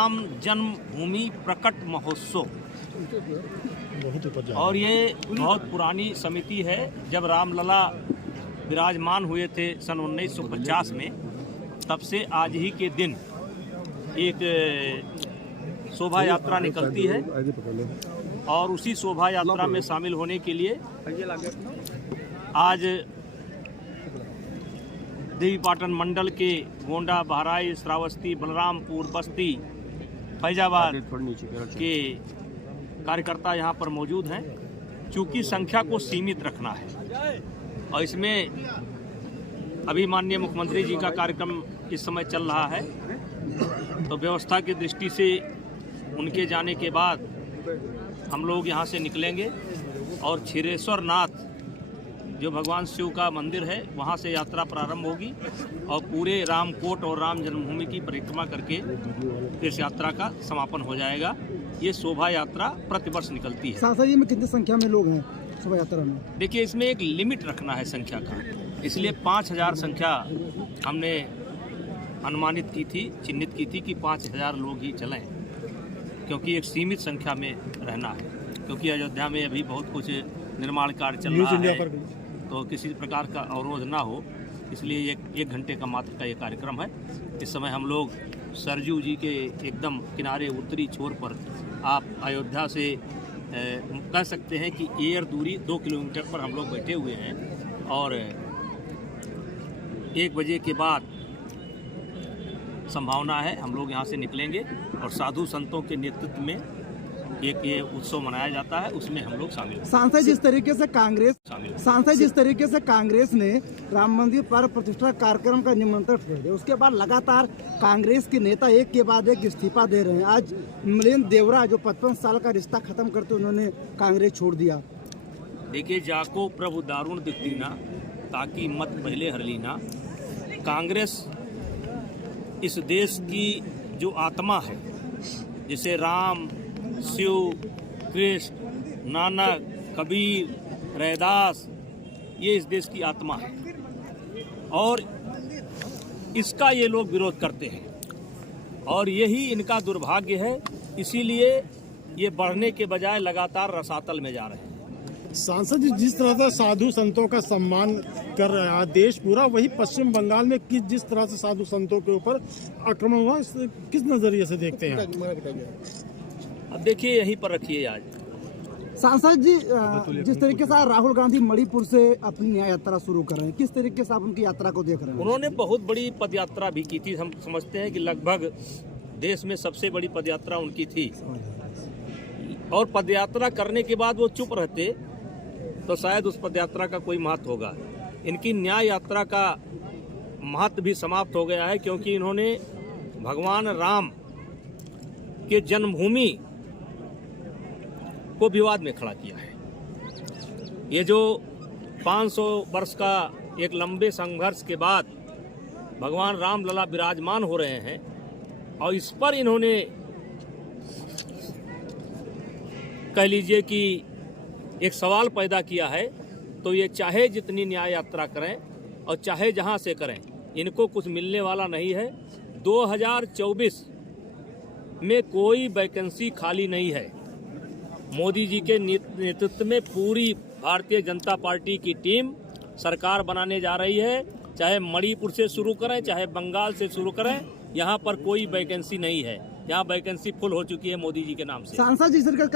राम जन्मभूमि प्रकट महोत्सव। और ये बहुत पुरानी समिति है। जब रामलला विराजमान हुए थे सन 1950 में, तब से आज ही के दिन एक शोभा यात्रा निकलती है और उसी शोभा यात्रा में शामिल होने के लिए आज देवीपाटन मंडल के गोंडा, बहराइच, श्रावस्ती, बलरामपुर, बस्ती, फैजाबाद के कार्यकर्ता यहाँ पर मौजूद हैं। चूँकि संख्या को सीमित रखना है और इसमें अभी माननीय मुख्यमंत्री जी का कार्यक्रम इस समय चल रहा है, तो व्यवस्था की दृष्टि से उनके जाने के बाद हम लोग यहाँ से निकलेंगे और क्षीरेश्वर नाथ जो भगवान शिव का मंदिर है वहाँ से यात्रा प्रारंभ होगी और पूरे रामकोट और राम जन्मभूमि की परिक्रमा करके इस यात्रा का समापन हो जाएगा। ये शोभा यात्रा प्रतिवर्ष निकलती है। सांसद जी में कितनी संख्या में लोग हैं शोभा यात्रा में? देखिए, इसमें एक लिमिट रखना है संख्या का, इसलिए 5000 संख्या हमने अनुमानित की थी, चिन्हित की थी कि 5000 लोग ही चलें, क्योंकि एक सीमित संख्या में रहना है। क्योंकि अयोध्या में अभी बहुत कुछ निर्माण कार्य चल रहा है, तो किसी प्रकार का अवरोध ना हो, इसलिए एक घंटे का मात्र का ये कार्यक्रम है। इस समय हम लोग सरजू जी के एकदम किनारे उत्तरी छोर पर, आप अयोध्या से कह सकते हैं कि एयर दूरी 2 किलोमीटर पर हम लोग बैठे हुए हैं और 1 बजे के बाद संभावना है हम लोग यहाँ से निकलेंगे और साधु संतों के नेतृत्व में एक ये उत्सव मनाया जाता है, उसमें हम लोग शामिल। सांसद जिस तरीके से कांग्रेस ने राम मंदिर पर प्रतिष्ठा कार्यक्रम का निमंत्रण दिया, उसके बाद लगातार कांग्रेस के नेता एक के बाद एक इस्तीफा दे रहे हैं। आज मिलिंद देवरा जो 55 साल का रिश्ता खत्म करते उन्होंने कांग्रेस छोड़ दिया। देखिए, जाको प्रभु दारुण दिखतीना ताकि मत पहले हर लीना। कांग्रेस इस देश की जो आत्मा है, जिसे राम, शिव, कृष्ण, नानक, कबीर, रैदास, ये इस देश की आत्मा है और इसका ये लोग विरोध करते हैं और यही इनका दुर्भाग्य है। इसीलिए ये बढ़ने के बजाय लगातार रसातल में जा रहे हैं। सांसद जी, जिस तरह से साधु संतों का सम्मान कर रहा है देश पूरा, वही पश्चिम बंगाल में जिस तरह से साधु संतों के ऊपर आक्रमण हुआ, किस नजरिए से देखते हैं? अब देखिए, यहीं पर रखिए। आज सांसद जी, जिस तरीके से राहुल गांधी मणिपुर से अपनी न्याय यात्रा शुरू कर रहे हैं, किस तरीके से आप उनकी यात्रा को देख रहे हैं? उन्होंने बहुत बड़ी पदयात्रा भी की थी। हम समझते हैं कि लगभग देश में सबसे बड़ी पदयात्रा उनकी थी और पदयात्रा करने के बाद वो चुप रहते तो शायद उस पदयात्रा का कोई महत्व होगा। इनकी न्याय यात्रा का महत्व भी समाप्त हो गया है, क्योंकि इन्होंने भगवान राम के जन्मभूमि को विवाद में खड़ा किया है। ये जो 500 वर्ष का एक लंबे संघर्ष के बाद भगवान रामलला विराजमान हो रहे हैं और इस पर इन्होंने कह लीजिए कि एक सवाल पैदा किया है, तो ये चाहे जितनी न्याय यात्रा करें और चाहे जहां से करें, इनको कुछ मिलने वाला नहीं है। 2024 में कोई वैकेंसी खाली नहीं है। मोदी जी के नेतृत्व में पूरी भारतीय जनता पार्टी की टीम सरकार बनाने जा रही है। चाहे मणिपुर से शुरू करें, चाहे बंगाल से शुरू करें, यहाँ पर कोई वैकेंसी नहीं है। यहाँ वैकेंसी फुल हो चुकी है मोदी जी के नाम से। सांसद जी, सरकार